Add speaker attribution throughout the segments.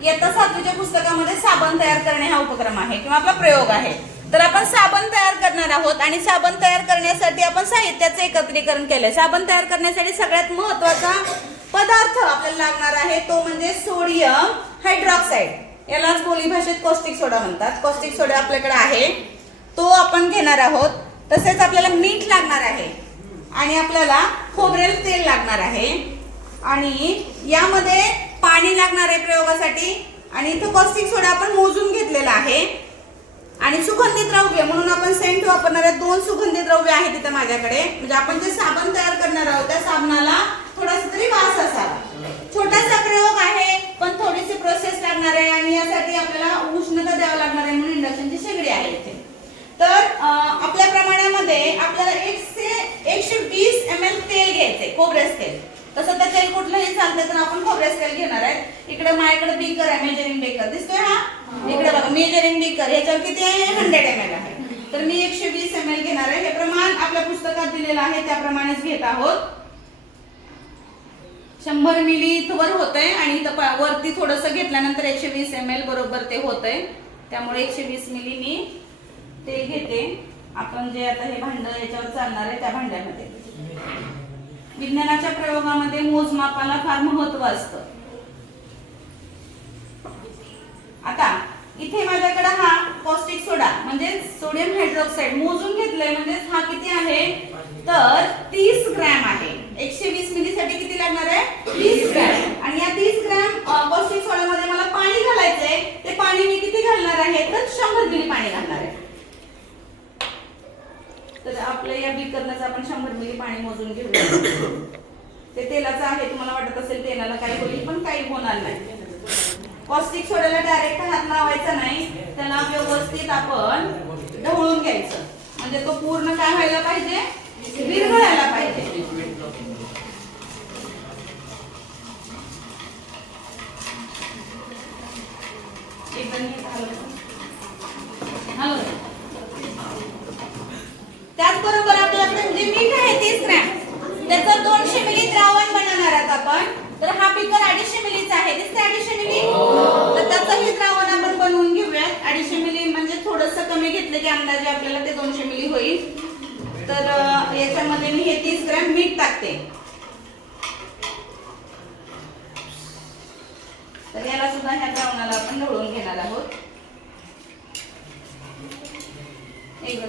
Speaker 1: इयत्ता सातवीच्या पुस्तकामध्ये साबण तयार करणे हा उपक्रम आहे किंवा आपला प्रयोग आहे. तर आपण साबण तयार करणार आहोत आणि साबण तयार करण्यासाठी आपण साहित्याचं एकत्रीकरण केलंय. साबण तयार करण्यासाठी सगळ्यात महत्त्वाचा पदार्थ आपल्याला लागणार आहे तो म्हणजे सोडियम हायड्रॉक्साईड. यालाच बोली भाषेत कॉस्टिक सोडा म्हणतात. कॉस्टिक सोडा आपल्याकडे आहे. तो आपण घेणार आहोत. तसेच आपल्याला मीठ लागणार आहे. आणि आपल्याला खोबरेल तेल लागणार आहे. आणि यामध्ये पाणी लागणार आहे प्रयोगासाठी. आणि इथं कॉस्टिक सोडा आपण मोजून घेतलेला आहे. आणि सुगंधी द्रव्य म्हणून आपण सेंट वापरणारे दोन सुगंधी द्रव्य आहेत तिथं माझ्याकडे. म्हणजे आपण जे साबण तयार करणार आहोत त्या साबणाला थोडासा तरी वास असावा. छोटासा प्रयोग आहे पण थोडीशी प्रोसेस लागणार आहे आणि यासाठी आपल्याला उष्णता द्यावं लागणार आहे म्हणून इंडक्शनची शेगडी आहे इथे. तर आपल्या प्रमाणामध्ये आपल्याला एकशे एकशे वीस एम एल तेल घ्यायचे खोबरेस तेल. तसं तेल कुठलंही चालतंय तर आपण खोबरेस तेल घेणार आहे. इकडे माझ्याकडे बीकर आहे मेजरिंग बेकर दिसतोय हा? इकडे बघा मेजरिंग बेकर ह्याच्यावर किती आहे? हंड्रेड एम एल आहे. तर मी एकशे वीस एम एल घेणार आहे. हे प्रमाण आपल्या पुस्तकात दिलेलं आहे त्याप्रमाणेच घेत आहोत. शंभर मिली वर होतंय आणि इथं वरती थोडंसं घेतल्यानंतर एकशे वीस एम एल बरोबर ते होतंय. त्यामुळे एकशे वीस मिली मी ते घेते. आपण जे आता हे भांड याच्यावर चालणार आहे त्या भांड्यामध्ये. विज्ञानाच्या प्रयोगामध्ये मोजमापाला फार महत्त्व असतं. आता इथे माझ्याकडे हा पौष्टिक सोडा म्हणजे सोडियम हायड्रॉक्साईड मोजून घेतलंय म्हणजे हा किती आहे? तर तीस ग्रॅम आहे. एकशे वीस मिली साठी किती लागणार आहे? तीस ग्रॅम. आणि या तीस ग्रॅम पौष्टिक सोड्यामध्ये मला पाणी घालायचंय. ते पाणी मी किती घालणार आहे? तर शंभर मिली पाणी घालणार आहे. तर आपल्या या बिकरनच आपण शंभर मिली पाणी मोजून घेऊया ते तेलाचं आहे तुम्हाला वाटत काही होईल पण काही होणार नाही. कॉस्टिक सोड्याला डायरेक्ट हात लावायचा नाही. त्याला व्यवस्थित आपण ढवळून घ्यायचं. म्हणजे तो पूर्ण काय व्हायला पाहिजे? विरघळायला पाहिजे एकदम हे हलवलं. हलवलं. त्याचबरोबर आपल्याकडे जे मीठ आहे तीस ग्रॅम त्याचं दोनशे मिली द्रावण बनवणार आहोत आपण तर हा बिकर अडीचशे मिलीचा आहे दिसते अडीचशे मिली तर त्याचं हे द्रावण आपण बनवून घेऊयात अडीचशे मिली म्हणजे थोडस कमी घेतलं की अंदाजे आपल्याला ते दोनशे मिली होईल तर अं, मी हे तीस ग्रॅम मीठ टाकते. तर याला सुद्धा ह्या द्रावणाला आपण ढवळून घेणार आहोत. एक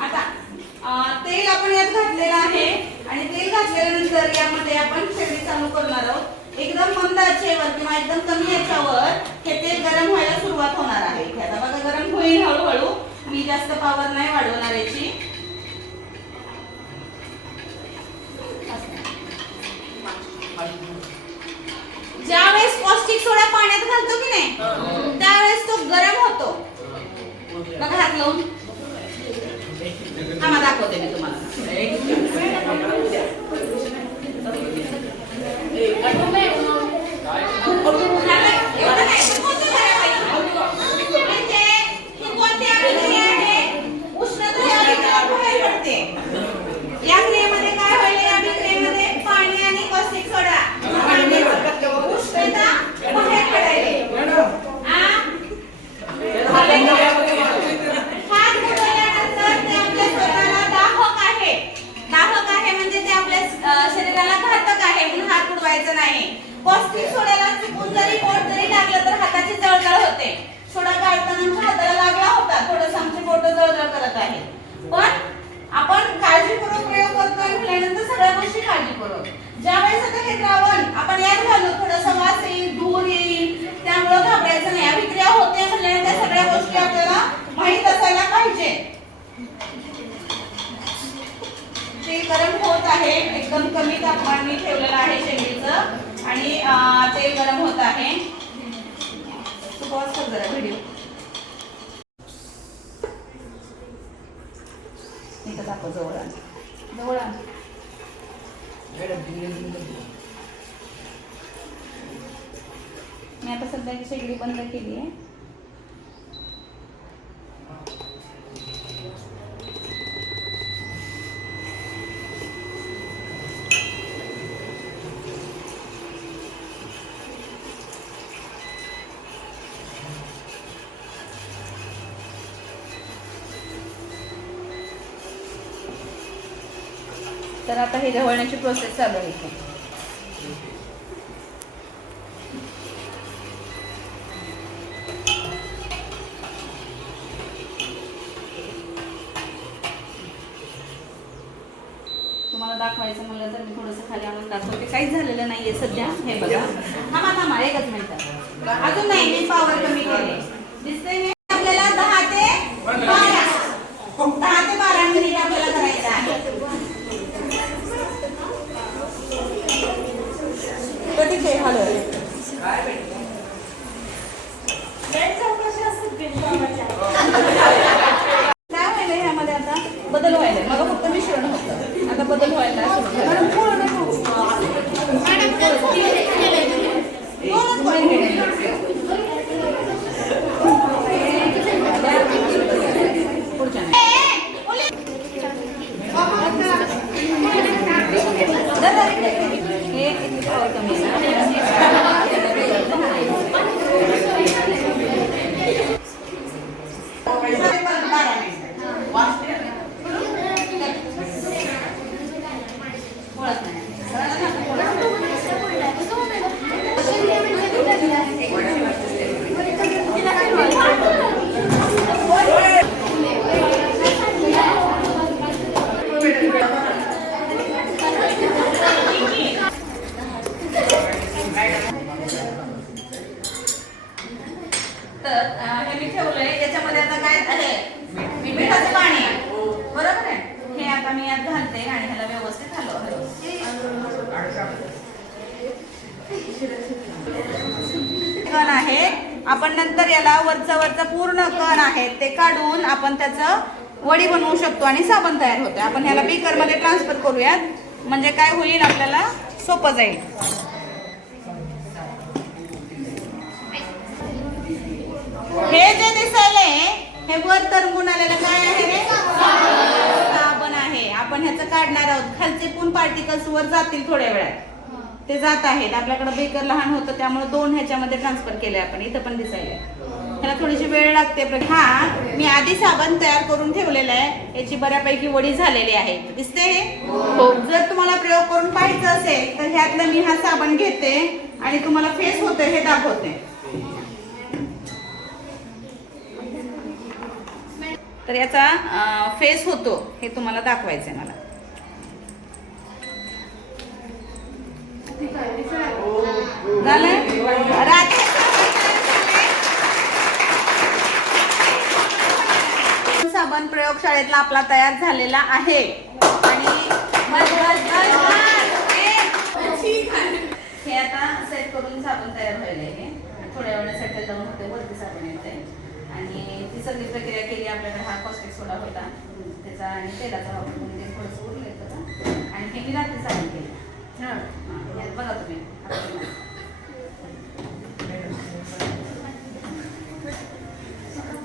Speaker 1: आता तेल आपण यात घातलेलं आहे आणि तेल घातल्यानंतर यामध्ये आपण शेगडी चालू करणार आहोत. एकदम मंद आचेवर किंवा एकदम कमी याच्यावर हे तेल गरम व्हायला सुरुवात होणार आहे. आता बघा गरम होईल हळूहळू. मी जास्त पावर नाही वाढवणार याची. ज्यावेळेस पौष्टिक सोडा पाण्यात घालतो की नाही त्यावेळेस तो गरम होतो बघा हात लावून हा मग दाखवते मी तुम्हाला एवढं नाही, पण होतं बऱ्यापैकी. म्हणजे ही कोणती अभिक्रिया आहे? उष्णता या अभिक्रियेत बाहेर पडते. या क्रियेमध्ये काय होईल या अभिक्रियेमध्ये पाणी आणि कॉस्टिक सोडा पाण्याचं उष्णता बाहेर पडायली आ? हात बुडवल्यानंतर ते आपल्या स्वतःला दाहक आहे दाहक आहे म्हणजे ते आपल्या अ, शरीराला घातक आहे म्हणून हात बुडवायचा नाही पौष्टिक सोड्याला चुकून जरी बोट जरी लागलं तर हाताची जळजळ होते सोडा गाळताना आमच्या हाताला लागला होता थोडस आमचे बोट जळजळ करत आहे पण आपण काळजीपूर्वक प्रयोग करतोय म्हटल्यानंतर सगळ्या काळजीपूर्वक ज्यावेळेस आता हे द्रावण आपण यात घालू थोडासा वास येईल धूर येईल त्यामुळे घाबरायचं नाही. अभिक्रिया होते म्हणल्यानंतर त्या सगळ्या गोष्टी आपल्याला माहीत असायला पाहिजे. ते गरम होत आहे. एकदम कमी तापमान मी ठेवलेलं आहे शेगडीचं आणि अं, ते गरम होत आहे. तू पॉज कर जरा व्हिडिओ जवळ आण. जवळ आण. मी आता सध्या शेगडी बंद केली आहे. तर आता हे ढवळण्याची प्रोसेस चालू आहे इथे. तुम्हाला दाखवायचं म्हणलं तर मी थोडंसं खाली आणून दाखवते काहीच झालेलं नाहीये सध्या. हे बघा. थांबा थांबा एकच मिनिट. अजून नाही मी पॉवर कमी केले. दिसतंय हे आपल्याला दहा ते बारा दहा ते बारा मिनिट आपल्याला करायचं आहे कधी ते हळद काय व्हायला ह्यामध्ये आता बदल व्हायला मग फक्त मिश्रण होतं आता बदल व्हायला सुरू झाला. दोनच point केले. पुढच्या नाही. दादा, हे किती power कमी आहे ना? बारा मिनिटं. वळत नाही. तर अं, हे मी ठेवलंय याच्यामध्ये आता काय आहे मिठाचं पाणी आहे. बरोबर आहे हे आता मी यात घालते आणि ह्याला व्यवस्थित हलव कण आहे आपण नंतर याला पूर्ण कण आहे ते काढून आपण त्याचं वडी बनवू शकतो आणि साबण तयार होतो आपण ह्याला beaker मध्ये ट्रान्सफर करूयात. म्हणजे काय होईल आपल्याला? सोपं जाईल. हे जे दिसले हे वर तरंगून आलेलं काय आहे रे? साबण आहे. आपण ह्याचं काढणार आहोत. खालचे पण पार्टिकल्स वर जातील थोड्या वेळात. ते जात आहेत. आपल्याकडे बेकर लहान होतं त्यामुळे दोन ह्याच्यामध्ये ट्रान्सफर केले आपण. इथं पण दिसायलंय. ह्याला थोडीशी वेळ लागते. पण हा मी आधी साबण तयार करून ठेवलेला आहे. याची बऱ्यापैकी वडी झालेली आहे दिसते हे? हो. जर तुम्हाला प्रयोग करून पाहायचं असेल तर ह्यातलं मी हा साबण घेते आणि तुम्हाला फेस होते हे दाखवते. तर याचा फेस होतो हे तुम्हाला दाखवायचं आहे मला. झालंय रात्री साबण प्रयोगशाळेतला आपला तयार झालेला आहे. आणि हे. आता सेट करून साबण तयार व्हायला आहे. थोड्या वेळासाठी जाऊन होते वरती साबण येते आणि ती सगळी प्रक्रिया केली आपल्याकडे हा कॉस्टिक सोडा होता. त्याचा आणि तेलाचा वापर करून ते थोडंसं उरलं होतं. आणि हे मी रात्री साबण केलं. बघा तुम्ही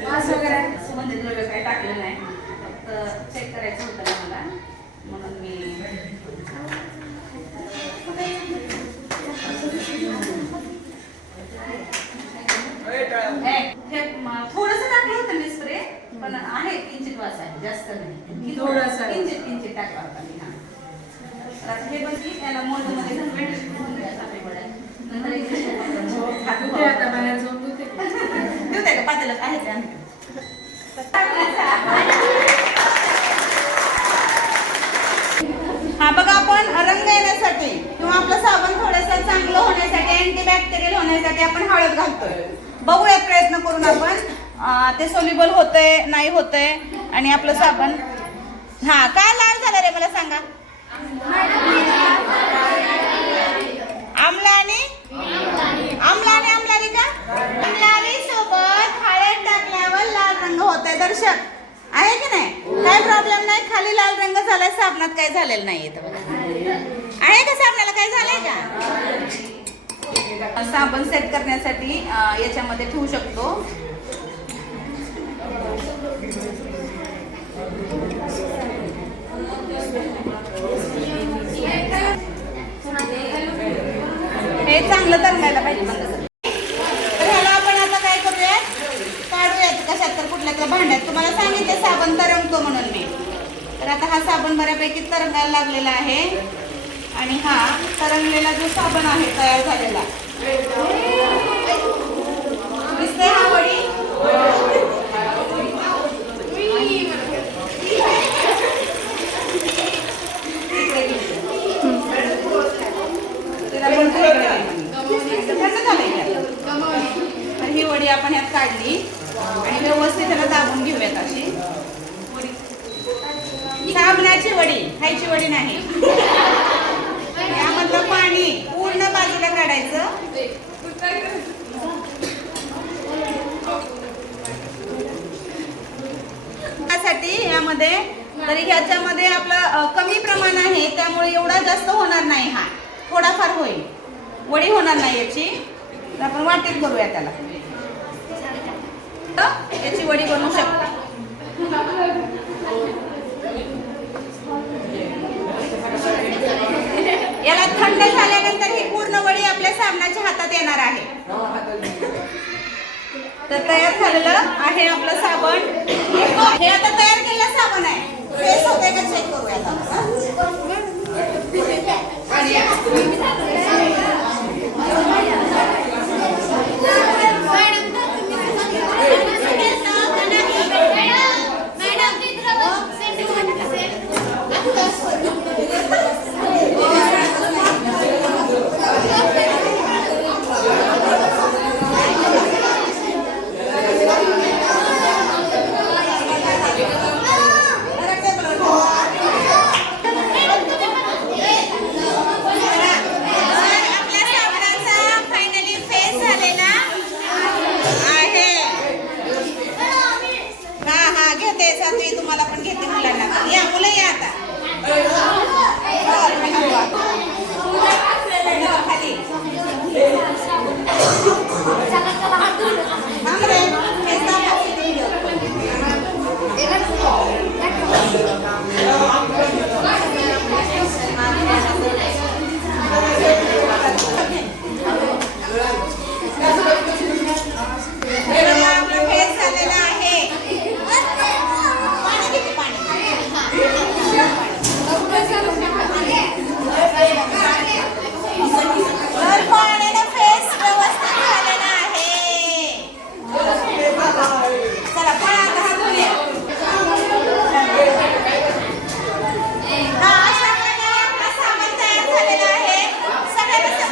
Speaker 1: आता सुगंधित द्रव्य काही टाकलं नाही फक्त चेक करायचं होतं ना मला म्हणून मी म- थोडंसं टाकलं होतं मी स्प्रे पण आहे किंचित वास आहे जास्त नाही
Speaker 2: थोडासा.
Speaker 1: किंचित किंचित टाकला होता मी हा हे बघी त्याला का आहे त्या हा बघा आपण रंग येण्यासाठी किंवा आपलं साबण थोडंसं चांगलं होण्यासाठी अँटीबॅक्टेरियल होण्यासाठी आपण हळद घालतोय. बघूयात प्रयत्न करून आपण. ते सोल्युबल होतंय नाही होतंय आणि आपलं साबण. हा काय लाल झालं रे मला सांगा. आमला आणि आमला आणि आमलारी का? आमलारी सोबत हळद टाकल्यावर लाल रंग होत आहे दर्शक. आहे की नाही? काय प्रॉब्लेम नाही खाली लाल रंग झालाय साबणात काय झालेलं नाही इथं आहे का साबणाला काय झालंय का? साबण सेट करण्यासाठी याच्यामध्ये ठेवू शकतो. हे चांगलं तरंगायला पाहिजे तर ह्याला आपण आता काय करूयात काढूयात. कशात तर कुठल्या तर भांड्यात. तुम्हाला सांगितलं साबण तरंगतो म्हणून मी. तर आता हा साबण बऱ्यापैकी तरंगायला लागलेला आहे. आणि हा तरंगलेला जो साबण आहे तयार झालेला. दिसते हा वडी तिला पण थंड झालंय का? तर ही वडी आपण यात काढली आणि व्यवस्थित त्याला दाबून घेऊयात अशी. साबणाची वडी खायची वडी नाही. यामधलं पाणी पूर्ण बाजूला काढायचं. त्यासाठी यामध्ये तरी ह्याच्यामध्ये आपलं कमी प्रमाण आहे त्यामुळे एवढा जास्त होणार नाही हा. थोडाफार होईल. वडी होणार नाही याची. तर आपण वाटेल करूया त्याला. तर याची वडी बनवू शकतो. याला थंड झाल्यानंतर ही पूर्ण वडी आपल्या साबणाच्या हातात येणार आहे. तर तयार झालेलं आहे आपलं साबण. हे आता तयार केलेलं साबण आहे. फेस होते का चेक करूया आता तर आपल्या साबणाचा फायनली फेस झालेला आहे हा हा घेते सातवी तुम्हाला पण घेते मुलांना